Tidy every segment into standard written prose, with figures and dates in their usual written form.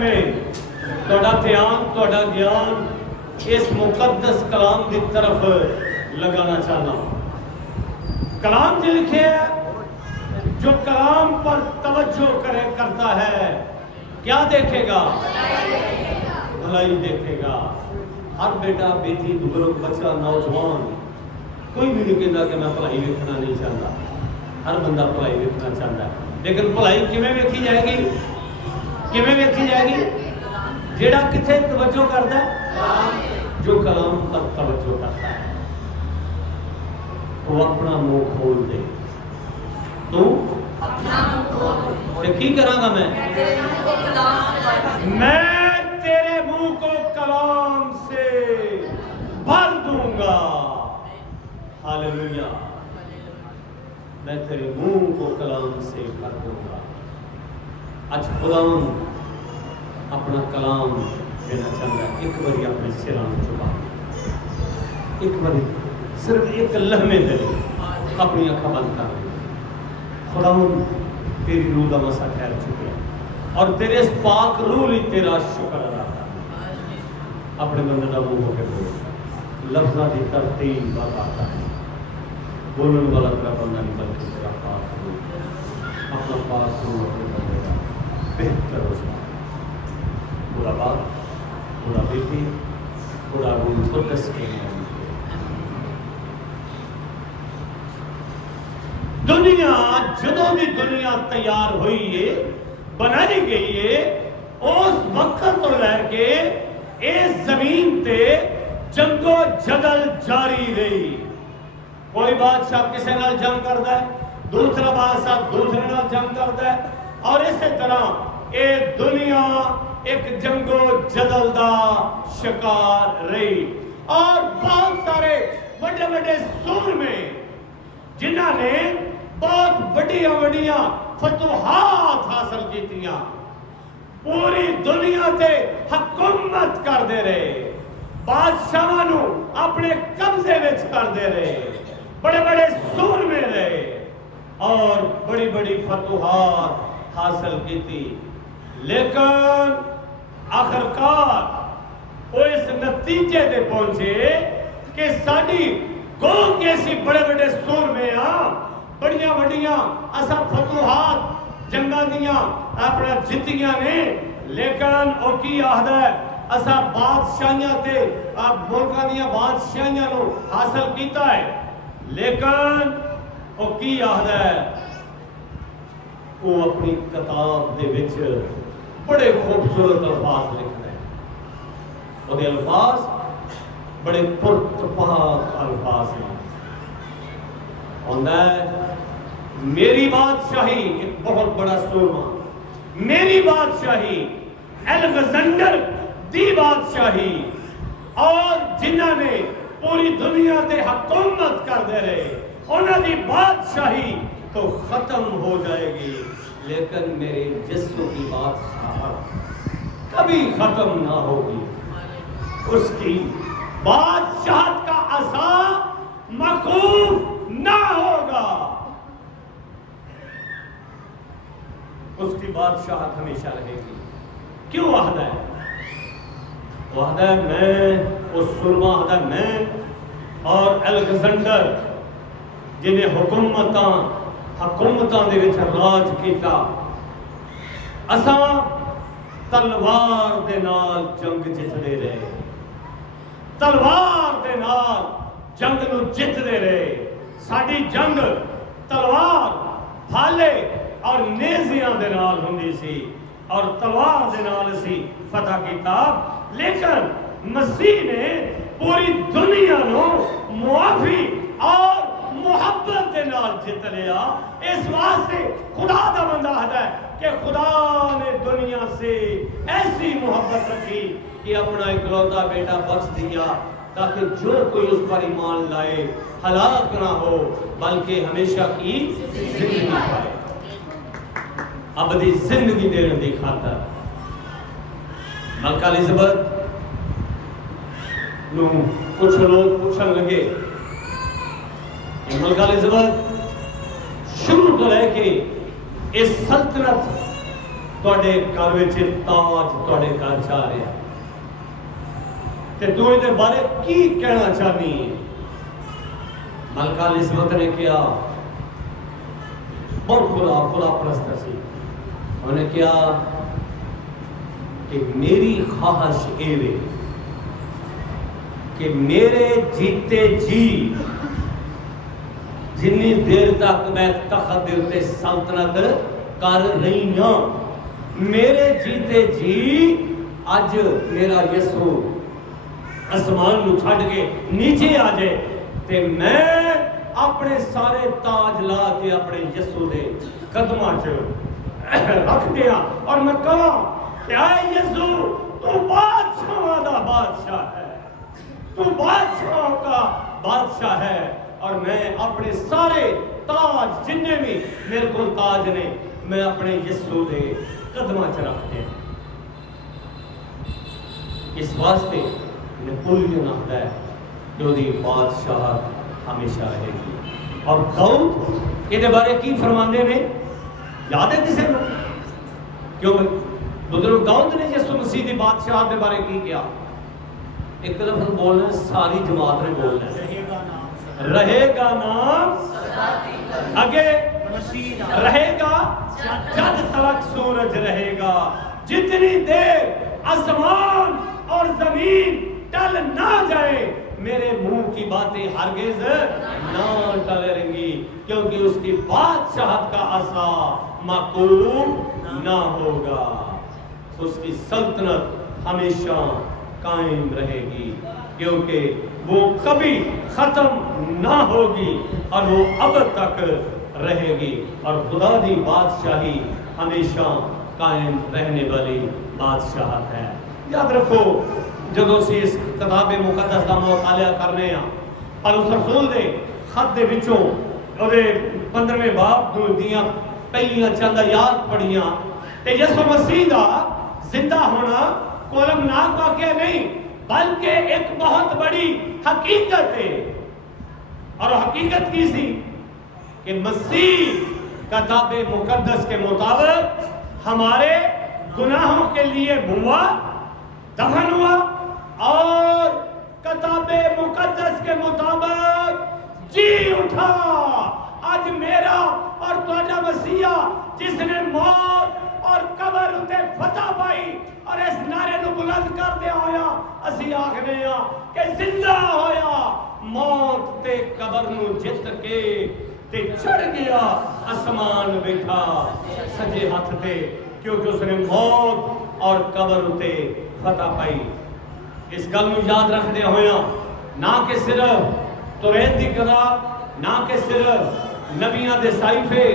میں تھوڑا دھیان تھوڑا گیان اس مقدس کلام کی طرف لگانا چاہنا ہوں۔ کلام جو لکھے ہے، جو کلام پر توجہ کرتا ہے کیا دیکھے گا؟ بھلائی دیکھے گا۔ ہر بیٹا بیٹی بزرگ بچہ نوجوان کوئی بھی نہیں کہتا کہ میں بھلائی دیکھنا نہیں چاہتا، ہر بندہ بھلائی دیکھنا چاہتا ہے، لیکن بھلائی کیویں ویکھی جائے گی؟ کیویں ویکھی جائے گی؟ جیڑا کتھے توجہ کرتا ہے؟ جو کلام پر توجہ کرتا ہے وہ اپنا منہ کھول دے۔ تو کی کراں گا میں تیرے منہ کو کلام سے بھر دوں گا۔ ہاللویا، میں تیرے منہ کو کلام سے بھر دوں گا۔ آج خدا اپنا کلام دینا چاہتا ہے۔ ایک باری اپنے سران چکا، ایک باری صرف ایک لمحے دے اپنی آنکھیں بند کر دے۔ خدا تیری روح کا مسا ٹھہر چکے اور تیرے اس پاک روح لی تیرا شکر ادا کر۔ اپنے بندے کا منہ ہو کے بول، لفظاں کی ترتیب بات آتا ہے، بولنے والا تیرا بندہ نہیں بلکہ تیرا پاک روح، اپنا پاک روح اپنے بندے کا بہتر ہو جائے۔ پورا باپ، پورا بیٹی، پورا روح قدس کے نام۔ دنیا جدوں دی دنیا تیار ہوئی ہے، بنائی گئی ہے، اس وقت تو لے کے اس زمین تے جنگ و جدل جاری رہی۔ کوئی بادشاہ کسی نال جنگ کرتا ہے، دوسرا بادشاہ دوسرے نال جنگ کرتا ہے، اور اسی طرح اے دنیا ایک جنگ و جدل دا شکار رہی۔ اور بہت سارے بڑے بڑے سور میں جنہاں نے بہت بڑیاں بڑیاں فتوحات حاصل کیتیاں، پوری دنیا تے حکومت کر دے رہے، بادشاہاں نو اپنے قبضے وچ کر دے رہے، بڑے بڑے سور میں رہے اور بڑی بڑی فتوحات حاصل کیتی، لیکن آخرکار وہ اس نتیجے تے پہنچے کہ ساڈی گو کیسی بڑے بڑے سور میں بڑیاں بڑیاں اسا فتوحات جنگاں دیاں اپنا جتیاں نے، لیکن او کی آہدا ہے اسا بادشاہیاں تے ملکاں دیاں بادشاہیاں نو حاصل کیتا ہے، لیکن او کی آہدا ہے؟ وہ اپنی کتاب دے وچ بڑے خوبصورت الفاظ لکھتا ہے، وہ دے الفاظ بڑے پرتپاک الفاظ ہیں۔ ہوندہ ہے میری بادشاہی، ایک بہت بڑا سورما، میری بادشاہی، الیگزینڈر دی بادشاہی، اور جنہاں نے پوری دنیا تے حکومت کر دے رہے، انہاں دی بادشاہی تو ختم ہو جائے گی، لیکن میرے جسم کی بادشاہت کبھی ختم نہ ہوگی۔ اس کی بادشاہت کا عصا موقوف نہ ہوگا، اس کی بادشاہت ہمیشہ رہے گی۔ کیوں وعدہ ہے؟ وعدہ ہے میں، اس سرما وعدہ میں اور الیگزینڈر جنہیں حکومتاں دے وچ راج کیتا، اساں تلوار دے نال جنگ جتدے رہے، تلوار دے نال جنگ نو جتدے رہے۔ ساڈی جنگ تلوار، بھالے اور نیزیاں دے نال ہوندی سی، اور تلوار دے نال اسی فتح کیتا، لیکن مسیح نے پوری دنیا نو معافی اور محبت دے نال جت لیا۔ اس واسطے خدا دا بندہ ہے کہ خدا نے دنیا سے ایسی محبت رکھی کہ اپنا اکلوتا بیٹا بخش دیا، تاکہ جو کوئی اس پر ایمان لائے ہلاک نہ ہو بلکہ ہمیشہ کی زندگی پائے۔ ابدی زندگی دین دی خاطر ملکہ الزبتھ نو کچھ لوگ پوچھن لگے کہ ملکہ الزبتھ شروع تو لے کے اس سلطنت ਤੁਹਾਡੇ ਘਰ ਵਿੱਚ ਤਾਜ ਤੁਹਾਡੇ ਘਰ ਜਾ ਰਿਹਾ ਤੇ ਤੂੰ ਇਹਦੇ ਬਾਰੇ ਕੀ ਕਹਿਣਾ ਚਾਹਨੀ ਹੈ? ਮਲਕਾ ਇਲਿਜ਼ਬਤ ਨੇ ਕਿਹਾ, ਬਹੁਤ ਖੁਦਾ ਪ੍ਰਸਤ ਸੀ, ਉਹਨੇ ਕਿਹਾ کہ میری خواہش ایوے کہ میرے جیتے جی جنی دیر تک میں تخت دے تے سلطنت کر رہی ہوں، میرے جیتے جی اج میرا یسوع آسمان نو چھڈ کے نیچے آ جائے تے میں اپنے سارے تاج لا کے اپنے یسوع دے قدماں چ رکھ دیا اور میں کہاں کیا یسوع تو بادشاہ دا بادشاہ ہے، تو بادشاہ کا بادشاہ ہے، اور میں اپنے سارے تاج جننے بھی میرے کو تاج نے میں اپنے یسوع دے قدماں چ رکھ دیا۔ اس واسطے نپولین آتا ہے کہ وہی بادشاہ ہمیشہ رہے گی۔ اور داؤد یہ بارے کی فرماندے نے یاد ہے کسے نو؟ کیوں بھائی بزرگ داؤد نے یسوع مسیح دی بادشاہ دے بارے کی کیا؟ ایک لفظ بولنا ہے، ساری جماعت نے بولنا ہے، رہے گا نام آگے رہے گا جب تلک سورج رہے گا، جتنی دیر آسمان اور زمین ٹل نہ جائے میرے منہ کی باتیں ہرگز نہ ٹلیں گی، کیونکہ اس کی بادشاہت کا عصا معقول نہ ہوگا، اس کی سلطنت ہمیشہ قائم رہے گی، کیونکہ وہ کبھی ختم نہ ہوگی اور وہ اب تک رہے گی، اور خدا دی بادشاہی ہمیشہ قائم رہنے والی بادشاہت ہے۔ یاد رکھو جدوں سی اس کتاب مقدس کا مطالعہ کرنے ہیں اور اس رسول دے خط دے وچوں اودے 15ویں باب دیاں پہلیاں چند آیات پڑھیاں تے یسوع مسیح دا زندہ ہونا کولمناک واقعہ نہیں بلکہ ایک بہت بڑی حقیقت ہے، اور حقیقت کی سی کہ مسیح کتاب مقدس کے مطابق ہمارے گناہوں کے لیے ہوا، دفن ہوا، اور کتاب مقدس کے مطابق جی اٹھا۔ آج میرا اور تہاڈا مسیح جس نے موت اور قبر اتے فتح پائی اور اس نعرے نو بلند کر دیا ہویا اسی آکھنے ہاں کہ زندہ ہویا، موت تے قبر نو جت کے تے چڑھ گیا آسمان بیٹھا سجے ہاتھ تے، کیونکہ اس نے موت اور قبر اتے فتح پائی۔ اس گل نو یاد رکھ دیا ہویا نہ کہ صرف توریت دی کتاب، نہ کہ صرف نبیاں دے صحیفے،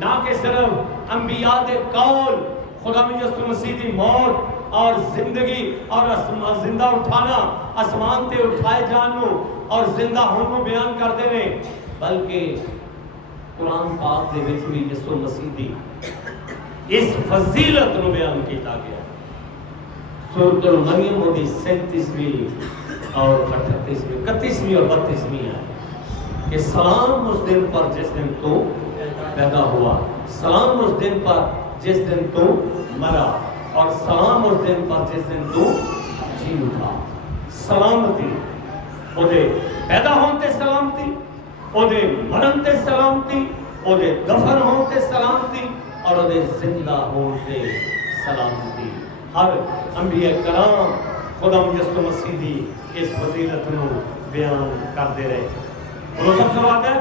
نہ کہ صرف انبیاء دے قول، خدا یسوع مسیح دی موت اور زندگی اور زندہ اٹھانا، آسمان تے اٹھائے جانو اور زندہ ہونو بیان کر دے نے، بلکہ قرآن پاک دے وچ بھی یسوع مسیح دی اس فضیلت نو بیان کیتا گیا۔ سورۃ المریم دی 37ویں اور 38ویں 31ویں اور 32ویں ہے کہ سلام اس دن پر جس دن تو پیدا ہوا، سلام اس دن پر جس دن تو مرا، اور سلام اس دن پر جس دن تو جی اٹھا۔ سلامتی او دے پیدا ہون تے سلامتی، او دے مرن تے سلامتی، او دے دفن ہون تے سلامتی، اور او دے زندہ ہون تے سلامتی۔ ہر انبیاء کرام خدا یسوع مسیح دی اس فضیلت نو بیان کرتے رہے۔ اور وہ سب سے بات ہے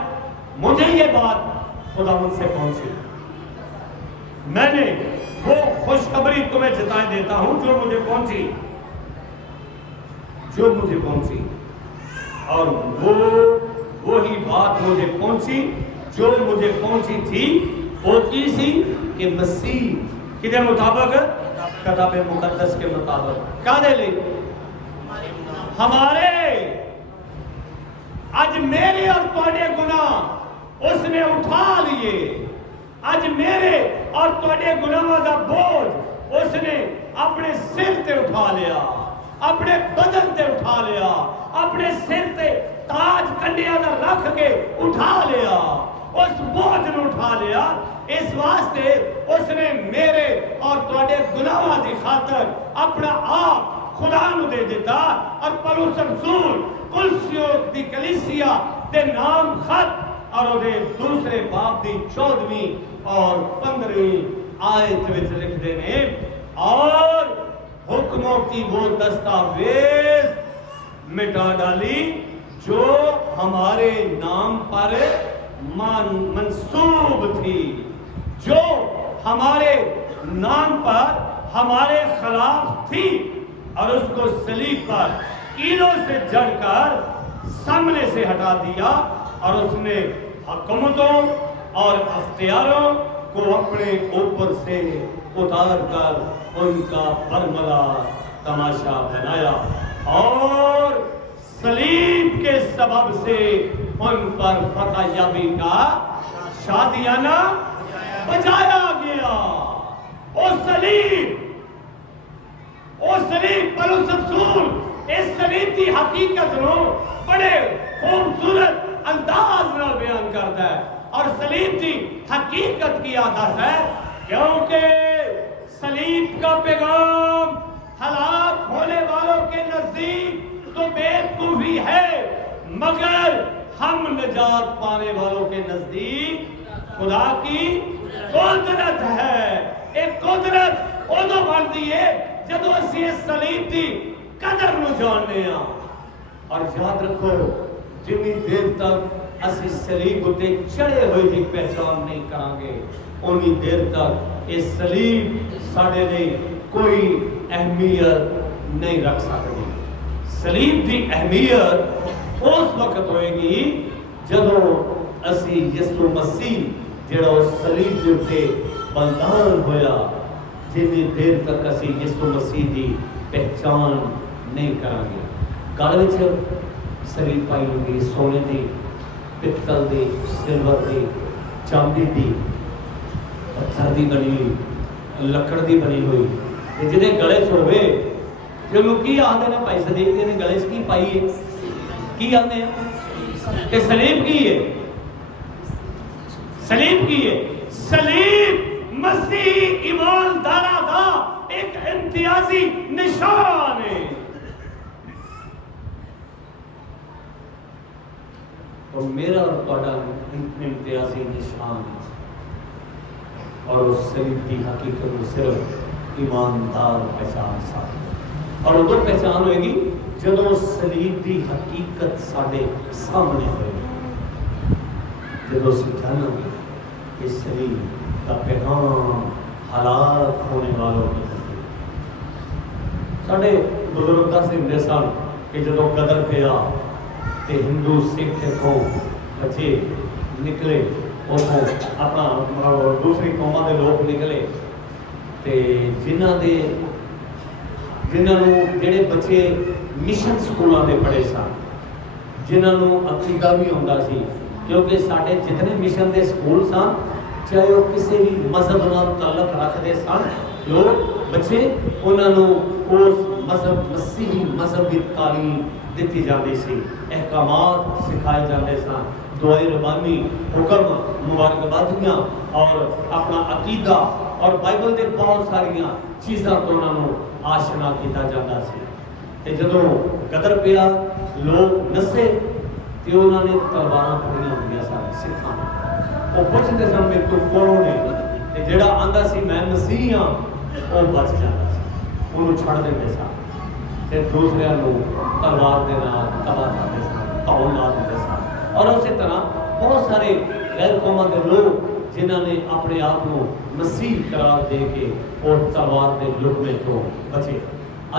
مجھے یہ بات خدا مجھ سے پہنچی، میں نے وہ خوشخبری تمہیں جتائے دیتا ہوں جو مجھے پہنچی، جو مجھے پہنچی، اور وہی بات مجھے پہنچی جو مجھے پہنچی تھی، وہ کی سی کہ مسیح کدے مطابق کتاب مقدس کے مطابق کہنے لئے ہمارے آج میرے اور تواڈے گناہ اس نے اٹھا لیے، آج میرے اور تواڈے گناہوں دا بوجھ اس نے اپنے سر تے اٹھا لیا، اپنے بدن تے اٹھا لیا، اپنے سر تے تاج کنڈیاں دا رکھ کے اٹھا لیا، اس بوجھ نو اٹھا لیا۔ اس واسطے اس نے میرے اور تواڈے گناہاں دی خاطر اپنا آپ خدا نو دے دیتا، اور پولس رسول کلسیوں دی کلیسیا دے نام خط اور وہ دوسرے باب دی 14ویں اور 15ویں آیت وچ لکھ دے نے، اور حکموں کی وہ دستاویز مٹا ڈالی جو ہمارے نام پر منسوب تھی، جو ہمارے نام پر ہمارے خلاف تھی، اور اس کو صلیب پر کیلوں سے جڑ کر سامنے سے ہٹا دیا، اور اس نے حکومتوں اور اختیاروں کو اپنے اوپر سے اتار کر ان کا برملا تماشا بنایا، اور صلیب کے سبب سے ان پر فتح یابی کا شادیانہ بجایا گیا۔ او صلیب پولس رسول اس صلیب کی حقیقت نو بڑے خوبصورت انداز میں بیان کرتا ہے، اور صلیب کی حقیقت کی عادت ہے، کیونکہ صلیب کا پیغام ہلاک ہونے والوں کے نزدیک تو بے وقوفی ہے، مگر ہم نجات پانے والوں کے نزدیک خدا کی قدرت ہے۔ ایک قدرت ادو بنتی ہے جدو اسی اس صلیب کی قدر نو جاننے ہاں، اور یاد رکھو جنی دیر تک اسی صلیب تے چڑھے ہوئے کی پہچان نہیں کریں گے، انی دیر تک اس صلیب ساڑھے لئے کوئی اہمیت نہیں رکھ سکتی۔ صلیب دی اہمیت اس وقت ہوئے گی جدو اسی یسوع مسیح جڑا اس صلیب دے اتے بلدان ہویا، جنی دیر تک اسی یسوع مسیح دی پہچان نہیں کریں گے۔ گل وچ صلیب پائی ہوگی سونے دی، پتل دی، سلور دی، چاندی دی، پتھر دی بنی ہوئی، لکڑ دی بنی ہوئی، جنہیں گلے چھوڑے جو لوگ کی آدھے نے پائی صدیق نے گلے کی پائی ہے، کی آدھے ہیں کہ صلیب کی ہے، صلیب کی ہے۔ صلیب مسیح ایماندارہ دا ایک امتیازی نشان ہے۔ تو میرا اور تہاڈا امتیازی نشان ہے، اور اس صلیب کی حقیقت کو صرف ایماندار پہچان سکتا، اور وہ پہچان ہوئے گی جدو صلیب کی حقیقت ساڈے سامنے ہوئے گی، جدو اسی جاننا گے کہ صلیب کا پیغام ہلاک ہونے والوں کی نزدیک۔ ساڈے بزرگ دس ہندے سن کہ جدو قدر پیا تے ہندو سکھ کو بچے نکلے، اپنا دوسری قوموں کے لوگ نکلے، تے جنہوں جڑے بچے مشن سکولوں میں پڑھے سن، جنہوں عقیدہ بھی ہوتا سی، کیونکہ سارے جتنے مشن کے سکول سن چاہے وہ کسی بھی مذہب نال تعلق رکھتے سن، لوگ بچے انہوں اس مذہب مسیحی مذہب کی تعلیم دیتی جاتی سی، احکامات سکھائے جاتے سن، دعائے ربانی، حکم، مبارکبادیاں اور اپنا عقیدہ اور بائبل کے بہت ساری چیزاں تو انہوں آشنا کیتا جاتا سی۔ تے جدوں قدر پیا لوگ نسے تے انہوں نے تلواراں پھڑیاں ہوئیاں سن سکھاں، وہ پوچھتے سن میرے تو کون ہے، تے جڑا آندا سی میں مسیح ہاں وہ بچ جاتا سی، انہوں چھڑ دیندے سن، تے دوسرے لوگ تلوار دے نال تباہ کرتے سن، تاؤ لا دیندے سن، اور اسی طرح بہت سارے غیر قوموں کے لوگ جنہوں نے اپنے آپ کو مسیح قرار دے کے اور تلوار دے لقمے تو بچے۔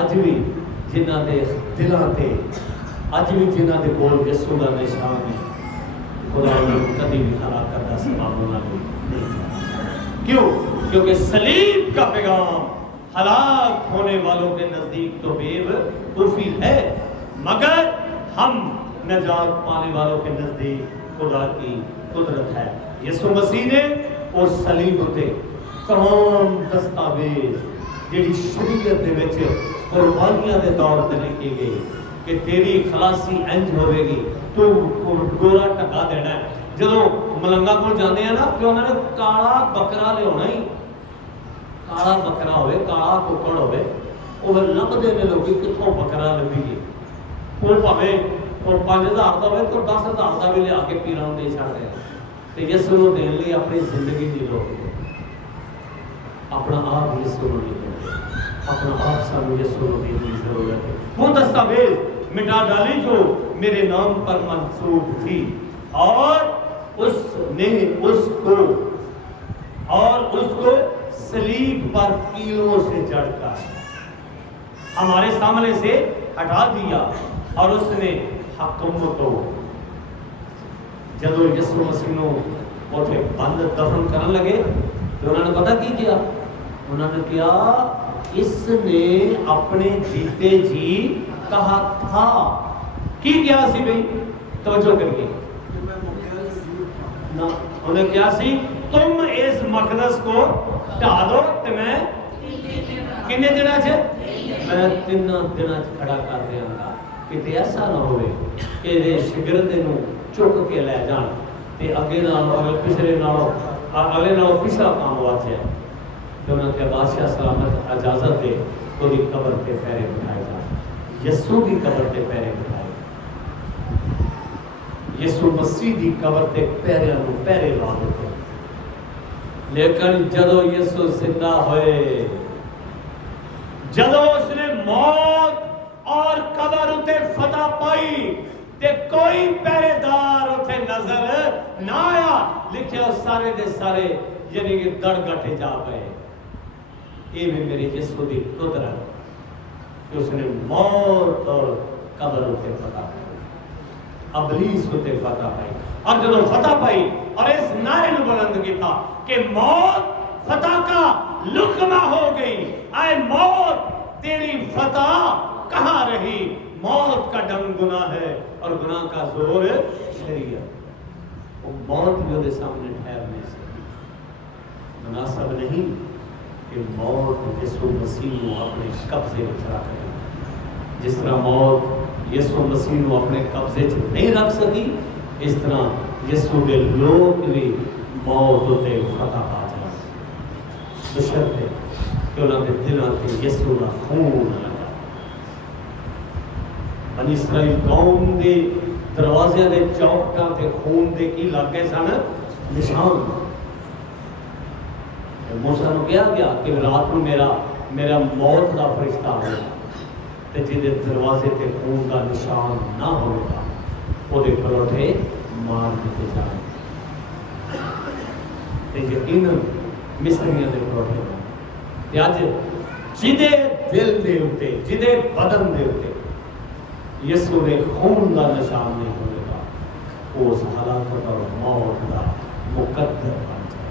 اج بھی جنہوں کے دلوں تے اج بھی جنہوں کے کول یسوع دا نشان ہے، خدا نے کبھی بھی ہلاکت کا سبب انہوں نے نہیں کیوں؟ کیونکہ صلیب کا پیغام ہلاک ہونے والوں کے نزدیک تو بے وقوفی ہے، مگر ہم نجات پانے والوں کے نزدیک خدا کی قدرت ہے۔ یسوع مسیح نے اس صلیب تے تمام دستاویز جڑی شریعت دے وچ قربانیاں دے طور تے لکھی گئی کہ تیری خلاصی انج ہوے گی، تو گورا ٹکا دینا ہے، جدوں ملنگا کو جانے ہیں نا کہ انہوں نے کالا بکرا لے ہونا ہی کالا بکرا ہوئے کالا ککڑ ہوئے وہ لبدے نے لوگی کتوں بکرا لبھی گی وہ پاوے اور 5000 کا ہوئے تو 10,000 کا بھی لے آ کے پیران دے چاہتے ہیں تو یسوع نو دین لی اپنی زندگی دی لوگ اپنا آپ یسوع نو دین اپنا آپ سانو یسوع نو دین کی ضرورت ہے وہ دستاویز مٹا ڈالی جو میرے نام پر منسوب تھی اور اس نے اس کو صلیب پر کیلوں سے جڑ کر ہمارے سامنے سے ہٹا دیا اور اس نے حکومت جدو یسوع مسیح نو اوتھے بند دفن کرن لگے تو انہوں نے پتہ کی کیا انہوں نے کیا اس نے اپنے جیتے جی کہا تھا کی کیا سی بھئی توجہ کریے انہیں کیا سی تم اس مقدس کو ڈھا دو تو میں کنے دنوں میں 3 دنوں کھڑا کر دیا گا کہ ایسا نہ ہوئے کہ شگردے نو چک کے لے جان تے اگے نالوں اگلے نالوں پچھلا کام ہوا جائے تو انہوں نے بادشاہ سلامت اجازت دے تو دی قبر کے پیرے بٹھائے جا یسوع کی قبر کے پیرے بٹھائے یسوع مسیح دی قبر تے پیرے نو پیرے لا دیتے لیکن جدو یسوع زندہ ہوئے جدو اس نے موت اور قبر اتے فتح پائی تے کوئی پہرے دار اتے نظر نہ آیا لکھیا سارے دے سارے یعنی کہ دڑ گٹے جا گئے یہ بھی میرے یسوع دی قدرت کہ اس نے موت اور قبر اتے فتح پائی ابلیس ہوتے فتح پائی اور جب فتح پائی اور اس نعرے نے بلند کیا کہ موت فتح کا لقمہ ہو گئی اے موت تیری فتح کہاں رہی موت کا ڈنگ گناہ ہے اور گناہ کا زور شریعت وہ موت بھی ہوتے سامنے ٹھہر نہیں سکتی مناسب نہیں کہ موت یسوع مسیح کو اپنے قبضے میں چلا کرے جس طرح موت یسوع مسیح کو اپنے قبضے سے نہیں رکھ سکی اس طرح یسوع کے لوگ بھی موت ہوتے فتح پا جائے بشرط ہے کہ انہوں نے دلوں کے یسوع کا خون لگا بنی اسرائیل قوم دے دروازے دے چوکٹاں تے خون دے کی لگے سن نشان موسیٰ نو کیا گیا کہ رات میں میرا موت دا فرشتہ ہوگا تے جدے دروازے تے خون دا نشان نہ ہوگا وہ دے پروٹھے مار دیتے جائیں تے یقیناً مصریاں دے پروٹھے تے آج جدے دل دے ہوتے جدے بدن دے ہوتے یسوع نے خون دا نشان نہیں ہونے گا اس ہلاکت اور موت دا مقدر بن جائے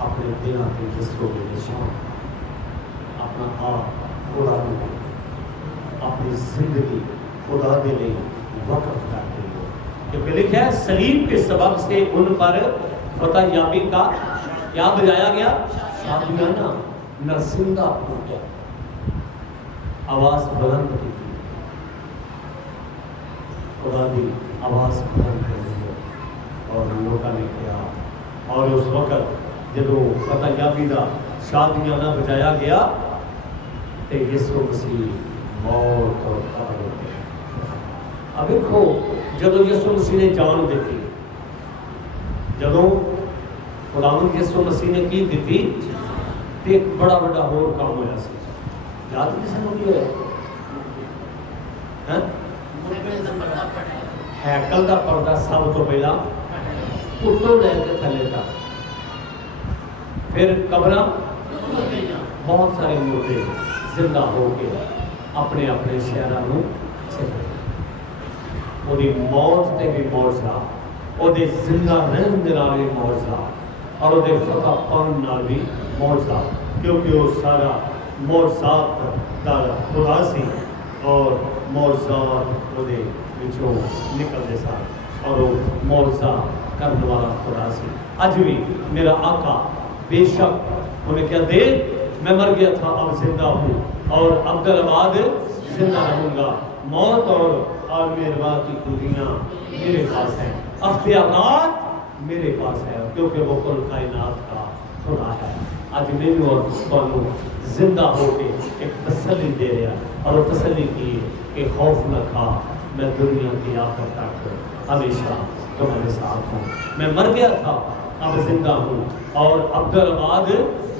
اپنے دلوں کے یسوع کے نشان اپنا آپ خدا دے اپنی زندگی خدا دے لئے وقف کر دے کیونکہ لکھا ہے صلیب کے سبب سے ان پر فتح یابی کا کیا بجایا گیا شادیانہ نرسندہ پھوٹا آواز بلند کی خدا دی آواز بلند کر دی اور لوگوں نے کیا اور اس وقت جب فتح یابی دا شادیانہ بجایا گیا تو یسوع مسیح موت اور قبر ہوتے اب دیکھو جب یسوع مسیح نے جان دیتی جب خداوند یسوع مسیح نے کی دیتی تو ایک بڑا بڑا اور کام ہوا سی یاد کسی نے کیا ہے ہیکل دا پردہ سب تو پہلا اتوں لے کے تھلے تھا پھر قبراں بہت سارے مردے زندہ ہو کے اپنے اپنے شہراں نوں چلے وہ دی موت تے بھی معجزہ وہ دے زندہ رہن دے نال بھی معجزہ اور وہ دے فتح پان نال بھی معجزہ کیونکہ وہ سارا معجزات دا خدا سی اور معجزات وہ دے وچوں نکلدے سن اور وہ معجزہ کرنے والا خدا سی اج بھی میرا آقا بے شک انہیں کیا دے میں مر گیا تھا اب زندہ ہوں اور عبدالآباد زندہ رہوں گا موت اور میرے بعد کی خوبیاں میرے پاس ہیں اختیارات میرے پاس ہے کیونکہ وہ کل کائنات کا خدا ہے. آج مینو اور تمہوں زندہ ہو کے ایک تسلی دے رہا اور وہ تسلی کی کہ خوف نہ کھا، میں دنیا کی آخر تک ہمیشہ تمہارے ساتھ ہوں. میں مر گیا تھا اب زندہ ہوں اور عبدالآباد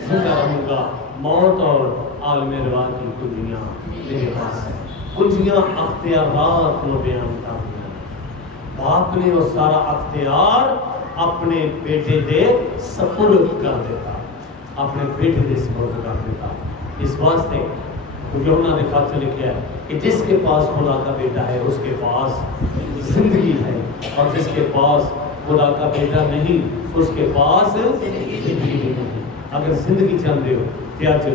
زندہ رہوں گا. موت اور عالم روا کی دنیا میرے پاس ہے. کنجیاں اختیارات کو بیان کر دیا. باپ نے وہ سارا اختیار اپنے بیٹے دے سپرد کر دیتا، اپنے بیٹے دے سپرد کر دیتا. اس واسطے یوحنا نے خط لکھا ہے کہ جس کے پاس خدا کا بیٹا ہے اس کے پاس زندگی ہے، اور جس کے پاس خدا کا بیٹا نہیں اس کے پاس زندگی نہیں. اگر زندگی چاہتے ہو کہ اج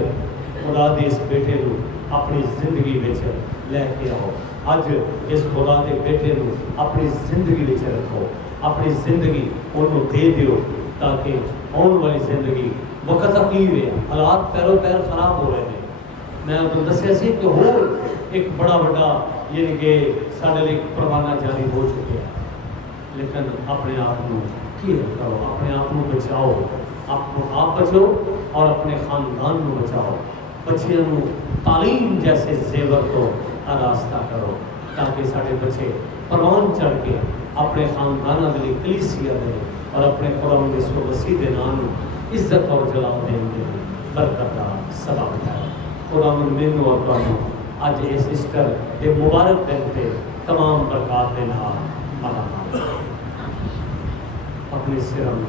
خدا دے اس بیٹے نو اپنی زندگی وچ لے کے آؤ. اج اس خدا دے بیٹے نو اپنی زندگی وچ رکھو، اپنی زندگی انہوں دے دیو تاکہ آنے والی زندگی وقت اخیر ہے. حالات پیرو پیر خراب ہو رہے ہیں. میں آپ کو دسیا سی کہ ہو ایک بڑا بڑا یعنی کہ سارے لیے پروانہ جاری ہو چکے ہیں، لیکن اپنے آپ کو کیئر کرو، اپنے آپ کو بچاؤ، آپ بچو اور اپنے خاندان کو بچاؤ. بچیاں کو تعلیم جیسے زیور کو آراستہ کرو تاکہ سارے بچے پروان چڑھ کے اپنے خاندانوں کے لیے کلیسیا دے اور اپنے قرآن کے سو وسیع دے نام عزت اور جلال دین کے لیے برکت کا سبب ہے. خدا مینوں اور تمہیں اج اس ایسٹر کے مبارک دن پہ تمام برکات کے نام اپنے سروں